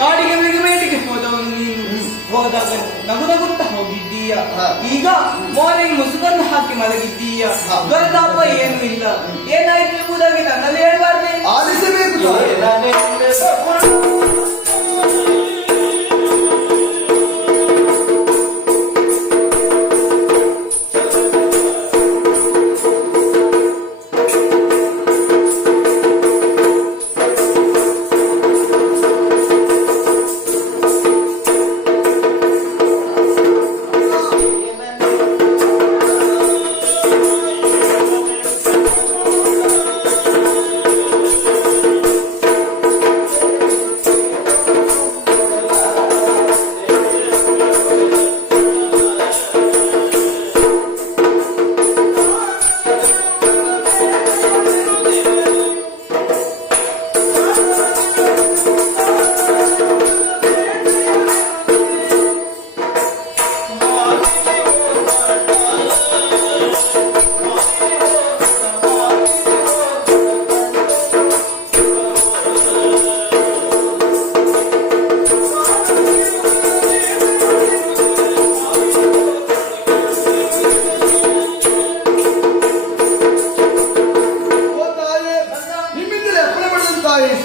ಕಾಡಿಗೆ ಮೇಟಿಗೆ ಹೋದವನು ನೀನು. ಹೋದಾಗ ನಗುನಗುತ್ತಾ ಹೋಗಿದ್ದೀಯ. ಈಗ ಮೋನೆಗೆ ಮುಸುಕನ್ನು ಹಾಕಿ ಮಲಗಿದ್ದೀಯ. ದೊರೆತಾಪ ಏನು ಇಲ್ಲ. ಏನಾಯ್ತು ಎಂಬುದಾಗಿ ನನ್ನಲ್ಲಿ ಹೇಳ್ಬಾರ್ದೆ. ಆಲಿಸಬೇಕು.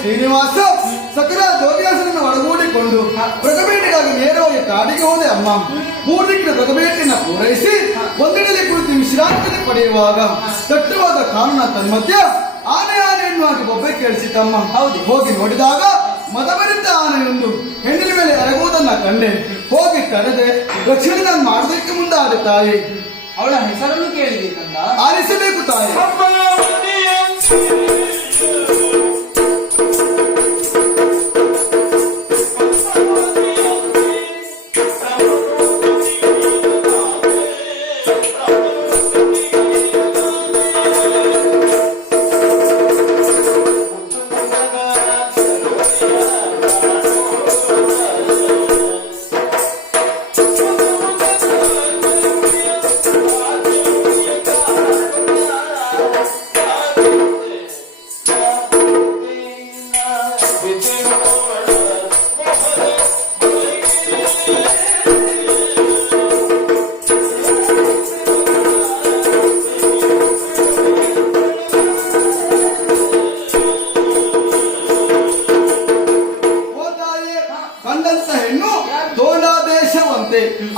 ಶ್ರೀನಿವಾಸ ಸಕಲ ಜೋಗಿದಾಸನನ್ನು ಒಳಗೂಡಿಕೊಂಡು ಮೃಗಬೇಟೆಗಾಗಿ ನೇರವಾಗಿ ಕಾಡಿಗೆ ಹೋದೆ ಅಮ್ಮ. 3 ದಿಕ್ಕಿನ ಮೃಗಬೇಟೆಯನ್ನು ಪೂರೈಸಿ ಒಂದೆಡೆಯಲ್ಲಿ ಕುಳಿತು ವಿಶ್ರಾಂತಿ ಪಡೆಯುವಾಗ ದಟ್ಟವಾದ ಕಾನೂನ ತನ್ಮಧ್ಯ ಆನೆ ಎನ್ನುವಾಗಿ ಬೊಬ್ಬೆ ಕೇಳಿಸಿತಮ್ಮ. ಹೋಗಿ ನೋಡಿದಾಗ ಮದಭರಿತ ಆನೆಯೊಂದು ಹೆಣ್ಣಿನ ಮೇಲೆ ಎರಗುವುದನ್ನ ಕಂಡೆ. ಹೋಗಿ ಕರೆದೆ ರಕ್ಷಣೆ ನಾನು ಮಾಡೋದಕ್ಕೆ ಮುಂದಾದ ತಾಯಿ. ಅವಳ ಹೆಸರನ್ನು ಕೇಳಿದೆ. ಆಲಿಸಬೇಕು ತಾಯಿ.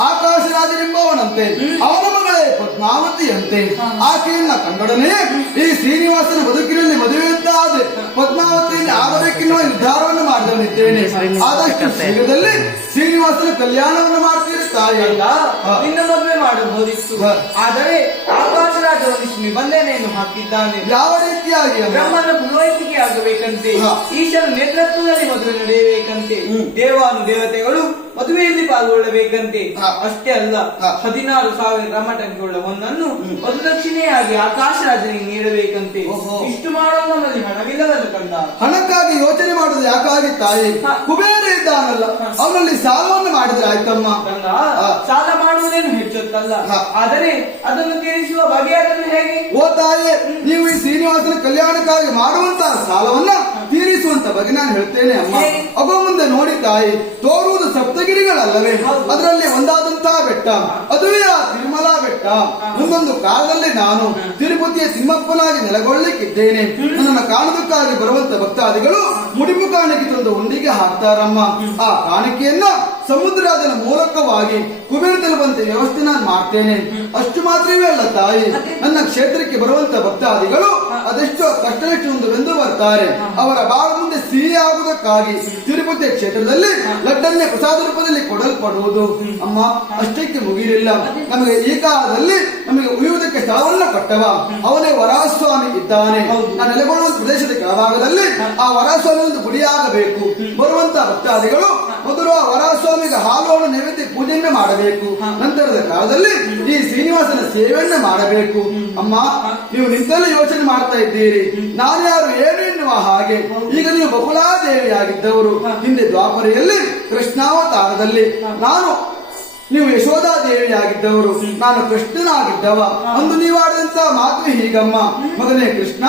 ಆಕಾಶರಾಜನೆಂಬವನಂತೆ ಅವನ ಮಗಳೇ ಪದ್ಮಾವತಿಯಂತೆ. ಆಕೆಯನ್ನ ಕಂಡೊಡನೆ ಈ ಶ್ರೀನಿವಾಸನ ಬದುಕಿನಲ್ಲಿ ಮದುವೆಯಂತಾದೆ ಪದ್ಮಾವತಿಯಲ್ಲಿ ಆಗಬೇಕೆನ್ನುವ ನಿರ್ಧಾರವನ್ನು ಮಾಡಿದವನಿದ್ದೇನೆ. ಆದಷ್ಟು ಶೀಘ್ರದಲ್ಲಿ ಶ್ರೀನಿವಾಸನ ಕಲ್ಯಾಣವನ್ನು ಮಾಡ್ತೀರಿ ತಾಯಿ. ನಿನ್ನ ಮದುವೆ ಮಾಡಬಹುದಿತ್ತು, ಆದರೆ ಆಕಾಶರಾಜ ಒಂದಿಷ್ಟು ನಿಬಂಧನೆಯನ್ನು ಹಾಕಿದ್ದಾನೆ. ಯಾವ ರೀತಿಯಾಗಿ? ಬ್ರಹ್ಮನ ಪುನವೈತಿಕೆ ಆಗಬೇಕಂತೆ, ಈಶನ ನೇತೃತ್ವದಲ್ಲಿ ಮದುವೆ ನಡೆಯಬೇಕಂತೆ, ದೇವಾನು ದೇವತೆಗಳು ಮದುವೆಯಲ್ಲಿ ಪಾಲ್ಗೊಳ್ಳಬೇಕಂತೆ. ಅಷ್ಟೇ ಅಲ್ಲ, 16,000 ರಮಟಂಕಿಗಳ ಒಂದನ್ನು ವರದಕ್ಷಿಣೆಯಾಗಿ ಆಕಾಶರಾಜನಿಗೆ ನೀಡಬೇಕಂತೆ. ಇಷ್ಟು ಮಾಡೋ ನಮ್ಮಲ್ಲಿ ಹಣವಿಲ್ಲದನ್ನು ಕಂಡ. ಹಣಕ್ಕಾಗಿ ಯೋಚನೆ ಮಾಡುವುದು ಯಾಕಾಗಿ ತಾಯಿ? ಕುಬೇರ ಇದ್ದಾನಲ್ಲ, ಅವನಲ್ಲಿ ಸಾಲವನ್ನು ಮಾಡಿದ್ರೆ ಆಯ್ತಮ್ಮ. ಸಾಲ ಮಾಡುವುದೇನು ಹೆಚ್ಚೊತ್ತಲ್ಲ, ಆದರೆ ಅದನ್ನು ತೀರಿಸುವ ಬಗೆಯನ್ನು ಹೇಗೆ? ಓ ತಾಯಿ, ನೀವು ಈ ಶ್ರೀನಿವಾಸನ ಕಲ್ಯಾಣಕ್ಕಾಗಿ ಮಾಡುವಂತಹ ಸಾಲವನ್ನ ತೀರಿಸುವಂತ ಬಗ್ಗೆ ನಾನು ಹೇಳ್ತೇನೆ ಅಮ್ಮ. ಅಗೋ ಮುಂದೆ ನೋಡಿ ತಾಯಿ, ತೋರುವುದು ಸಪ್ತಗಿರಿಗಳಲ್ಲವೇ, ಅದರಲ್ಲಿ ಒಂದಾದಂತಹ ಬೆಟ್ಟ, ಅದುವೇ ಆ ತಿರುಮಲ ಬೆಟ್ಟ. ಮುಂದೊಂದು ಕಾಲದಲ್ಲಿ ನಾನು ತಿರುಪತಿಯ ತಿಮ್ಮಪ್ಪನಾಗಿ ನೆಲೆಗೊಳ್ಳಲಿಕ್ಕಿದ್ದೇನೆ. ನನ್ನನ್ನು ಕಾಣುವುದಕ್ಕಾಗಿ ಬರುವಂತ ಭಕ್ತಾದಿಗಳು ಮುಡಿಪು ಕಾಣಿಕೆ ತಂದು ಉಂಡಿಗೆ ಹಾಕ್ತಾರಮ್ಮ. ಆ ಕಾಣಿಕೆಯನ್ನ ಸಮುದ್ರರಾಜನ ಮೂಲಕವಾಗಿ ಕುಬೇರ ತಲುಪಂತೆ ವ್ಯವಸ್ಥೆ ನಾನು ಮಾಡ್ತೇನೆ. ಅಷ್ಟು ಮಾತ್ರವೇ ಅಲ್ಲ ತಾಯಿ, ನನ್ನ ಕ್ಷೇತ್ರಕ್ಕೆ ಬರುವಂತ ಭಕ್ತಾದಿಗಳು ಅದೆಷ್ಟೋ ಕಷ್ಟವೆಷ್ಟು ಒಂದು ಬರ್ತಾರೆ. ಅವರ ಬಾಳ ಮುಂದೆ ಸಿಹಿ ಆಗುವುದಕ್ಕಾಗಿ ತಿರುಪತಿ ಕ್ಷೇತ್ರದಲ್ಲಿ ಲಡ್ಡನ್ನೇ ಪ್ರಸಾದ ರೂಪದಲ್ಲಿ ಕೊಡಲ್ಪಡುವುದು ಅಮ್ಮ. ಅಷ್ಟಕ್ಕೆ ಮುಗಿಲಿಲ್ಲ, ನಮಗೆ ಈ ಕಾಲದಲ್ಲಿ ನಮಗೆ ಉಳಿಯುವುದಕ್ಕೆ ಸ್ಥಳವನ್ನ ಕೊಟ್ಟವ ಅವನೇ ವರಾಸ್ವಾಮಿ ಇದ್ದಾನೆ. ನಾನು ನೆಲೆಗೊಳ್ಳುವ ಪ್ರದೇಶದ ಕೆಳಭಾಗದಲ್ಲಿ ಆ ವರಾಸ್ವಾಮಿ ಒಂದು ಗುಡಿಯಾಗಬೇಕು. ಬರುವಂತಹ ಭಕ್ತಾದಿಗಳು ಮೊದಲು ಆ ವರಾಸ್ವಾಮಿಗೆ ಹಾಲು ಹಣ್ಣು ನೈವೇದ್ಯ ಪೂಜೆಯನ್ನ ಮಾಡಬೇಕು. ನಂತರದ ಕಾಲದಲ್ಲಿ ಈ ಶ್ರೀನಿವಾಸನ ಸೇವೆಯನ್ನ ಮಾಡಬೇಕು. ಅಮ್ಮ, ನೀವು ನಿಂತಲ್ಲಿ ಯೋಚನೆ ಮಾಡ್ತಾ ಇದ್ದೀರಿ, ನಾನ್ಯಾರು ಏನು ಎನ್ನುವ ಹಾಗೆ. ಈಗ ನೀವು ಬಕುಲಾದೇವಿಯಾಗಿದ್ದವರು, ಹಿಂದೆ ದ್ವಾಪರೆಯಲ್ಲಿ ಕೃಷ್ಣಾವತಾರದಲ್ಲಿ ನಾನು ನೀವು ಯಶೋಧಾದೇವಿ ಆಗಿದ್ದವರು, ನಾನು ಕೃಷ್ಣನಾಗಿದ್ದವ. ಅಂದು ನೀವಾಡಿದಂತ ಮಾತು ಹೀಗಮ್ಮ, ಮಗನೇ ಕೃಷ್ಣ,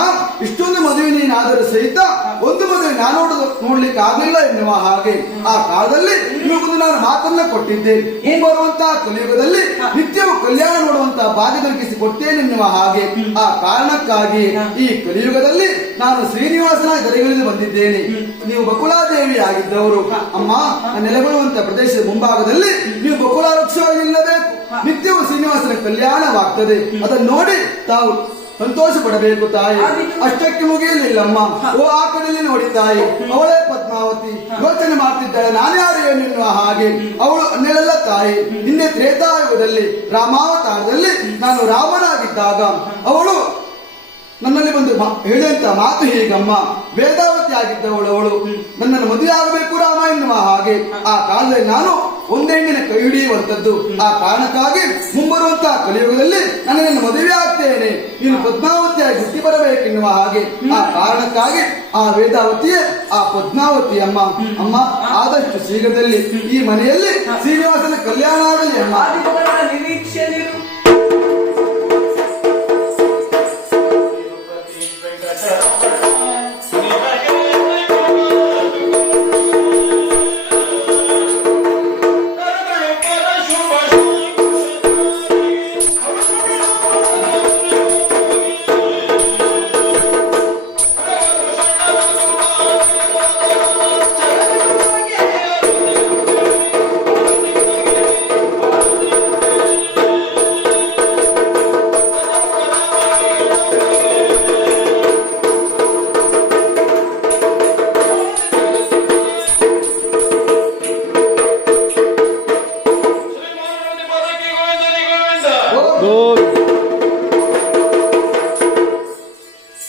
ಇಷ್ಟೊಂದು ಮದುವೆ ನೀನಾದರೂ ಸಹಿತ ಒಂದು ಮದುವೆ ನಾನು ನೋಡ್ಲಿಕ್ಕೆ ಆಗ್ಲಿಲ್ಲ ಎನ್ನುವ ಹಾಗೆ ಆ ಕಾಲದಲ್ಲಿ ನಿಮಗೊಂದು ನಾನು ಮಾತನ್ನ ಕೊಟ್ಟಿದ್ದೆ. ಮುಂಬರುವಂತಹ ಕಲಿಯುಗದಲ್ಲಿ ನಿತ್ಯವೂ ಕಲ್ಯಾಣ ನೋಡುವಂತಹ ಭಾಗ್ಯ ದೊರಕಿಸಿ ಕೊಡ್ತೇನೆ ಎನ್ನುವ ಹಾಗೆ ಆ ಕಾರಣಕ್ಕಾಗಿ ಈ ಕಲಿಯುಗದಲ್ಲಿ ನಾನು ಶ್ರೀನಿವಾಸನ ಗರಿಗಳಿಂದ ಬಂದಿದ್ದೇನೆ. ನೀವು ಬಕುಳಾದೇವಿ ಆಗಿದ್ದವರು. ಅಮ್ಮ, ನೆಲೆಗೊಳ್ಳುವಂತ ಪ್ರದೇಶದ ಮುಂಭಾಗದಲ್ಲಿ ನೀವು ಬಕುಳ ವೃಕ್ಷವಾಗಿ ನಿಲ್ಲಬೇಕು. ನಿತ್ಯವೂ ಶ್ರೀನಿವಾಸನ ಕಲ್ಯಾಣವಾಗ್ತದೆ. ಅದನ್ನು ನೋಡಿ ತಾವು ಸಂತೋಷ ಪಡಬೇಕು ತಾಯಿ. ಅಷ್ಟಕ್ಕೆ ಮುಗಿಯಲಿಲ್ಲಮ್ಮ. ಓ ಆ ಕಡೆಯಲ್ಲಿ ನೋಡಿ ತಾಯಿ, ಅವಳೇ ಪದ್ಮಾವತಿ ಯೋಚನೆ ಮಾಡ್ತಿದ್ದಾಳೆ, ನಾನ್ಯಾರು ಏನು ಎನ್ನುವ ಹಾಗೆ. ಅವಳು ಅನ್ನೆಲ್ಲ ತಾಯಿ, ಹಿಂದೆ ತ್ರೇತಾಯುಗದಲ್ಲಿ ರಾಮಾವತಾರದಲ್ಲಿ ನಾನು ರಾಮನಾಗಿದ್ದಾಗ ಅವಳು ನನ್ನಲ್ಲಿ ಬಂದು ಹೇಳುವಂತ ಮಾತು ಹೀಗಮ್ಮ, ವೇದಾವತಿ ಆಗಿದ್ದವಳು ಅವಳು ನನ್ನನ್ನು ಮದುವೆ ಆಗಬೇಕು ರಾಮ ಎನ್ನುವ ಹಾಗೆ. ಆ ಕಾಲದಲ್ಲಿ ನಾನು ಒಂದೇ ಹೆಣ್ಣಿನ ಕೈ ಹಿಡಿಯುವಂತದ್ದು. ಆ ಕಾರಣಕ್ಕಾಗಿ ಮುಂಬರುವಂತಹ ಕಲಿಯುಗದಲ್ಲಿ ನನ್ನನ್ನು ಮದುವೆ ಆಗ್ತೇನೆ, ನೀನು ಪದ್ಮಾವತಿಯಾಗಿ ಹುಟ್ಟಿ ಬರಬೇಕೆನ್ನುವ ಹಾಗೆ. ಆ ಕಾರಣಕ್ಕಾಗಿ ಆ ವೇದಾವತಿಯೇ ಆ ಪದ್ಮಾವತಿ ಅಮ್ಮ. ಅಮ್ಮ, ಆದಷ್ಟು ಶೀಘ್ರದಲ್ಲಿ ಈ ಮನೆಯಲ್ಲಿ ಶ್ರೀನಿವಾಸನ ಕಲ್ಯಾಣ ಆಗಲಿ ಅಮ್ಮ. ನಿರೀಕ್ಷೆಯಲ್ಲಿರು.